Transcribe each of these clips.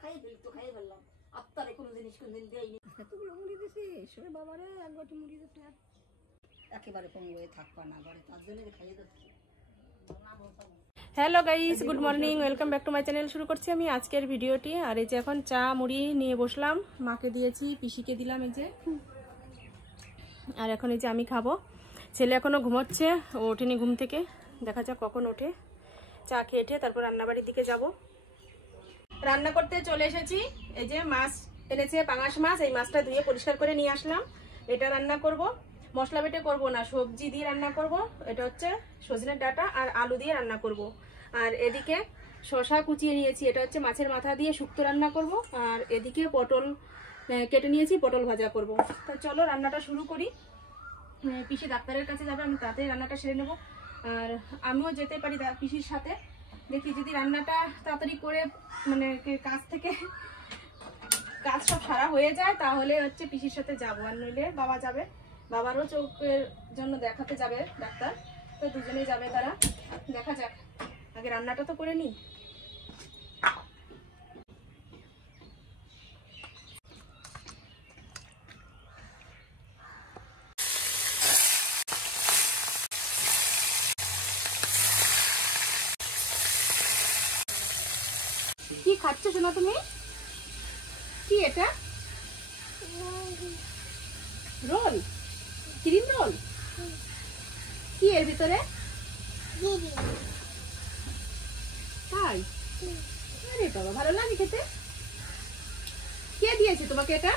খাইয়ে ফেলি তো খাইয়ে ফেললাম। আত্মারে কোনো জিনিস কোনদিন দেয়নি। এতগুলো মুড়ি দিছিস ওরে বাবারে, এক বাটি মুড়ি দিতে একেবারে পঙ্গু হয়ে থাকবা না ঘরে, তার জন্য খাইয়ে দিচ্ছি। Hello guys, good morning, welcome back to my channel. শুরু করছি আমি আজকের ভিডিওটি। আর এই যে এখন চা মুড়ি নিয়ে বসলাম, মাকে দিয়েছি, পিসিকে দিলাম এই যে। আর এখন এই যে আমি খাবো। ছেলে এখনো ঘুমোচ্ছে, ও ওঠেনি ঘুম থেকে, দেখা যাক কখন ওঠে। চা খেয়ে তারপর রান্নাবাড়ির দিকে যাব। রান্না করতে চলে এসেছি। এই যে মাছ এনেছে, পাঙাশ মাছ। এই মাছটা ধুয়ে পরিষ্কার করে নিয়ে আসলাম। এটা রান্না করব, মশলা বেটে করব না, সবজি দিয়ে রান্না করব। এটা হচ্ছে সজনের ডাঁটা আর আলু দিয়ে রান্না করব। আর এদিকে শসা কুচিয়ে নিয়েছি, এটা হচ্ছে মাছের মাথা দিয়ে শুক্তো রান্না করব। আর এদিকে পটল কেটে নিয়েছি, পটল ভাজা করব। তো চলো রান্নাটা শুরু করি। পিসি ডাক্তারের কাছে যাবে, আমি তাতে রান্নাটা সেরে নেব। আর আমিও যেতে পারি পিসির সাথে। দেখি যদি রান্নাটা তাড়াতাড়ি করে মানে কাজ সব সারা হয়ে যায়, তাহলে হচ্ছে পিসির সাথে যাবো। আর নইলে বাবা যাবে, বাবারও চোখের জন্য দেখাতে যাবে ডাক্তার। তো দুজনেই যাবে তারা, দেখা যাক। আগে রান্নাটা তো করে নিই। কি খাচ্ছ শোনা তুমি? কি এটা? Roll, cream roll. কি এর ভিতরে? তাই? আরে বাবা, ভালো লাগে খেতে। কে দিয়েছে তোমাকে এটা?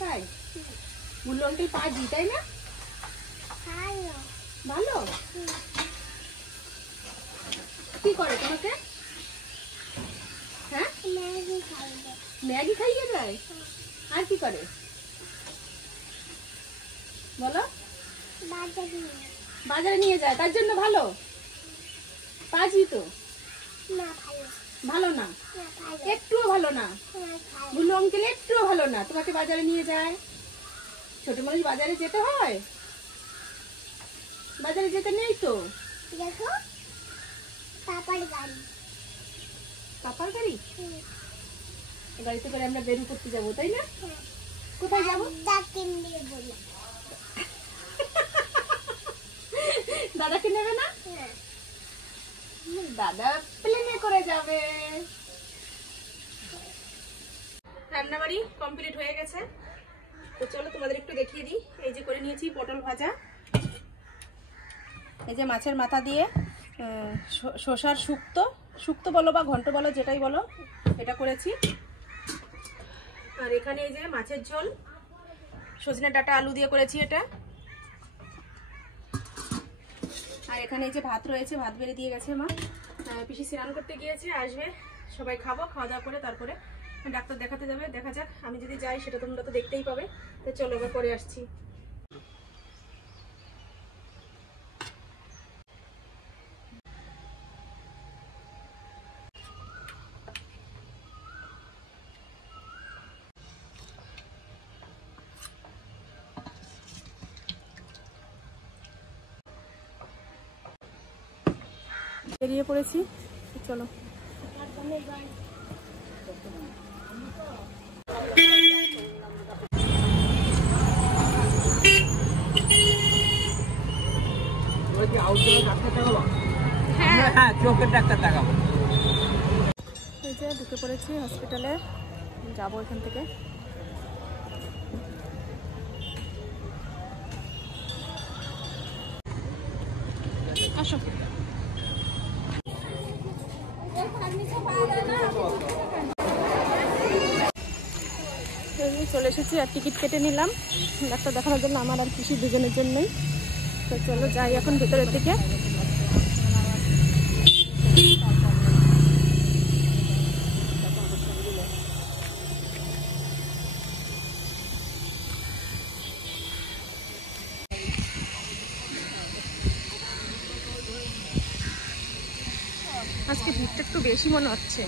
তাই? মুল্লু আঙ্কেল পাজি, তাই না? ভালো। কি করে তোমাকে? হ্যাঁ, ম্যাগি খাইয়ে দেয়। আর কি করে বলো? বাজারে নিয়ে যায়, তার জন্য ভালো। পাজি তো ভালো না, একটুও ভালো না। মুল্লু আঙ্কেল একটুও ভালো না, তোমাকে বাজারে নিয়ে যায়। ছোট মানুষ বাজারে যেতে হয়? বাজারে যেতে নেই তো। দেখো পাপার গাড়ি, পাপার গাড়ি। গাড়িতে করে আমরা বের করতে যাবো, তাই না? কোথায় যাবো? দাদাকে নেবে না? দাদা প্লেনে করে যাবে। রান্নাবাড়ি কমপ্লিট হয়ে গেছে। তো চলো তোমাদের একটু দেখিয়ে দিই। এই যে করে নিয়েছি পটল ভাজা, এই যে মাছের মাথা দিয়ে শসার শুক্তো বলো বা ঘন্ট বলো, যেটাই বলো, এটা করেছি। আর এখানে এই যে মাছের ঝোল, সজনে ডাঁটা আলু দিয়ে করেছি এটা। আর এখানে এই যে ভাত রয়েছে, ভাত বেড়ে দিয়ে গেছে মা। পিসি স্নান করতে গিয়েছে, আসবে, সবাই খাবো। খাওয়া দাওয়া করে তারপরে ডাক্তার দেখাতে যাবে। দেখা যাক, আমি যদি যাই সেটা তোমরা তো দেখতেই পাবে। তো চলো এবার পরে আসছি। বেরিয়ে পড়েছি, চলো। হ্যাঁ, চোখের ডাক্তার দেখাবো। এই যে ঢুকে পড়েছি হসপিটালে, যাবো এখান থেকে। আসো। চলে এসেছি আর টিকিট কেটে নিলাম ডাক্তার দেখানোর জন্য, আমার আর পিসি দুজনের জন্যই। তো চলো যাই এখন ভেতরের দিকে। আজকে ভিড়টা একটু বেশি মনে হচ্ছে।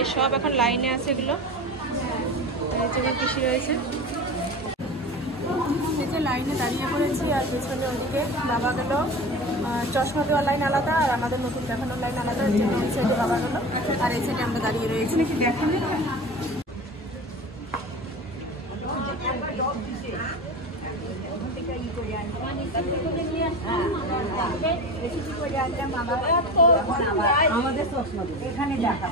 এই সব এখন লাইনে আছে এগুলো। এই যে আমার পিসি রয়েছে, এই যে লাইনে দাঁড়িয়ে পড়েছি। আর পেছনে ওদিকে বাবা গেল, চশমা দেওয়ার লাইন আলাদা আর আমাদের নতুন দেখানোর লাইন আলাদা। এই জন্য ওই সাইডে বাবা গেল আর এই সাইডে আমরা দাঁড়িয়ে রয়েছি। নাকি দেখানো আমাদের চশমা এখানে দেখা।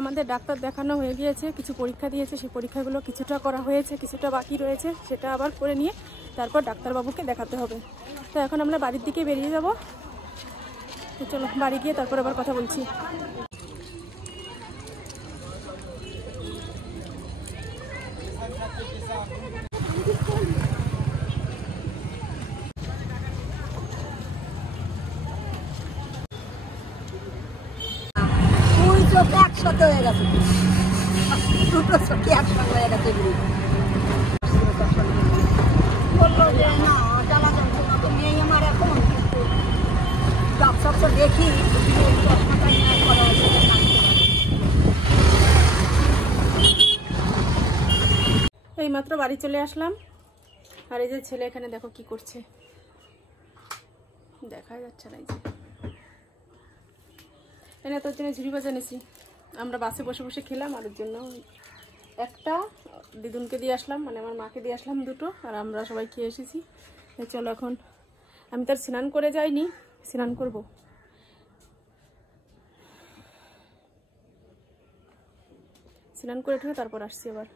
আমাদের ডাক্তার দেখানো হয়ে গিয়েছে, কিছু পরীক্ষা দিয়েছে, সেই পরীক্ষাগুলো কিছুটা করা হয়েছে, কিছুটা বাকি রয়েছে, সেটা আবার করে নিয়ে তারপর ডাক্তারবাবুকে দেখাতে হবে। তো এখন আমরা বাড়ির দিকে বেরিয়ে যাব। তো চলো বাড়ি গিয়ে তারপর আবার কথা বলছি। দুই চোখ একসাথে হয়ে গেছে, দুটো চোখে একসাথে হয়ে গেছে। বললো যে না জ্বালা যন্ত্রণা তো নেই আমার এখন, ডক্টর দেখি চশমাটা নিয়ে করা হয়েছে। এইমাত্র বাড়ি চলে আসলাম। আর এই যে ছেলে এখানে দেখো কি করছে, দেখা যাচ্ছে না। এই যে এনে তোর জন্য ঝুড়ি ভাজা এনেছি, আমরা বাসে বসে বসে খেলাম। আর ওর জন্য একটা দিদুনকে দিয়ে আসলাম, মানে আমার মাকে দিয়ে আসলাম দুটো, আর আমরা সবাই খেয়ে এসেছি। চলো এখন আমি তার স্নান করে যাইনি, স্নান করব। স্নান করে ঠুকে তারপর আসছি আবার।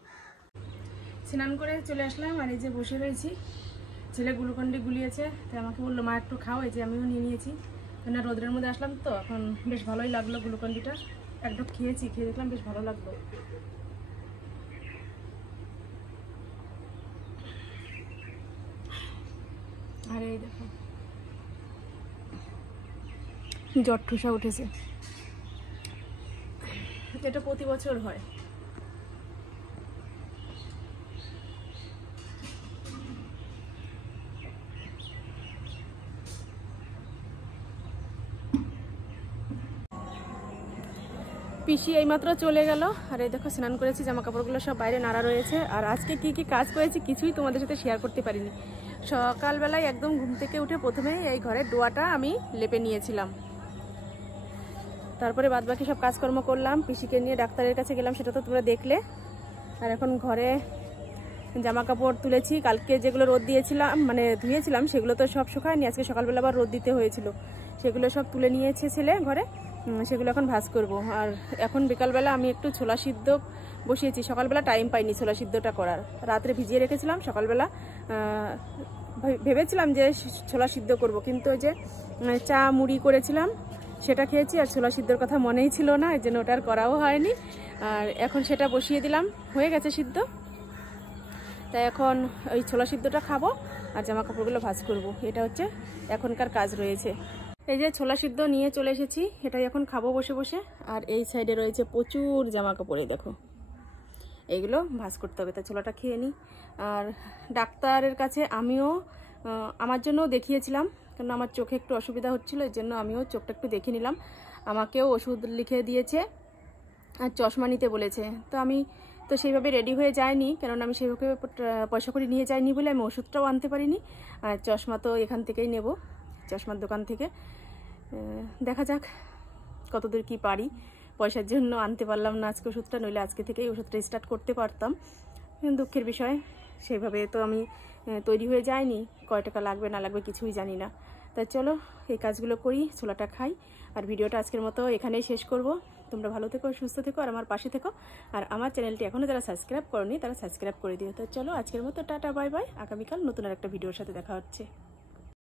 স্নান করে চলে আসলাম আর এই যে বসে রয়েছি। ছেলে গ্লুকন্ডি গুলিয়েছে, তাই আমাকে বললো মা একটু খাও। এই যে আমিও নিয়ে নিয়েছি, কেন রোদ্রের মধ্যে আসলাম তো, এখন বেশ ভালোই লাগলো গ্লুকন্ডিটা। এক ঢোক খেয়েছি, খেয়ে দেখলাম বেশ ভালো লাগলো। আর এই দেখো জ্বর ঠুসা উঠেছে, এটা প্রতি বছর হয়। পিসি এইমাত্র চলে গেল। আর এই দেখো স্নান করেছি, জামা কাপড়গুলো সব বাইরে নাড়া রয়েছে। আর আজকে কি কি কাজ করেছি কিছুই তোমাদের সাথে শেয়ার করতে পারিনি। সকালবেলায় একদম ঘুম থেকে উঠে প্রথমে এই ঘরের ডোয়াটা আমি লেপে নিয়েছিলাম, তারপরে বাদবাকি সব কাজকর্ম করলাম। পিসিকে নিয়ে ডাক্তারের কাছে গেলাম, সেটা তো তোমরা দেখলে। আর এখন ঘরে জামা কাপড় তুলেছি, কালকে যেগুলো রোদ দিয়েছিলাম মানে ধুয়েছিলাম সেগুলো তো সব শুকায়নি, আজকে সকালবেলা আবার রোদ দিতে হয়েছিল, সেগুলো সব তুলে নিয়েছে ছেলে ঘরে, সেগুলো এখন ভাজ করব। আর এখন বিকালবেলা আমি একটু ছোলা সিদ্ধ বসিয়েছি, সকালবেলা টাইম পাইনি ছোলা সিদ্ধটা করার, রাত্রে ভিজিয়ে রেখেছিলাম। সকালবেলা ভেবেছিলাম যে ছোলা সিদ্ধ করব, কিন্তু ওই যে চা মুড়ি করেছিলাম সেটা খেয়েছি, আর ছোলা সিদ্ধর কথা মনেই ছিল না, এর জন্য ওটা আর করাও হয়নি। আর এখন সেটা বসিয়ে দিলাম, হয়ে গেছে সিদ্ধ। তাই এখন ওই ছোলা সিদ্ধটা খাবো আর জামা কাপড়গুলো ভাজ করব, এটা হচ্ছে এখনকার কাজ রয়েছে। এই যে ছোলা সিদ্ধ নিয়ে চলে এসেছি, এটাই এখন খাবো বসে বসে। আর এই সাইডে রয়েছে প্রচুর জামা কাপড়, দেখো এইগুলো ভাজ করতে হবে, তাই ছোলাটা খেয়ে নিই। আর ডাক্তারের কাছে আমিও আমার জন্যও দেখিয়েছিলাম, কারণ আমার চোখে একটু অসুবিধা হচ্ছিলো, এর জন্য আমিও চোখটা একটু দেখে নিলাম। আমাকেও ওষুধ লিখে দিয়েছে আর চশমা নিতে বলেছে। তো আমি তো সেইভাবে রেডি হয়ে যাইনি, কারণ আমি সেইভাবে পয়সা করে নিয়ে যাইনি বলে আমি ওষুধটাও আনতে পারিনি। আর চশমা তো এখান থেকেই নেব, চশমার দোকান থেকে। দেখা যাক কতদূর কি পারি, পয়সার জন্য আনতে পারলাম না আজকে ওষুধটা, নইলে আজকে থেকেই ওষুধটা স্টার্ট করতে পারতাম। দুঃখের বিষয়, সেইভাবে তো আমি তৈরি হয়ে যাইনি, কয় টাকা লাগবে না লাগবে কিছুই জানি না। তাই চলো এই কাজগুলো করি, ছোলাটা খাই। আর ভিডিওটা আজকের মতো এখানেই শেষ করব। তোমরা ভালো থেকো, সুস্থ থেকো, আর আমার পাশে থেকো। আর আমার চ্যানেলটি এখনও যারা সাবস্ক্রাইব করোনি তারা সাবস্ক্রাইব করে দিও। তো চলো আজকের মতো টাটা, বাই বাই। আগামীকাল নতুন আর একটা ভিডিওর সাথে দেখা হচ্ছে।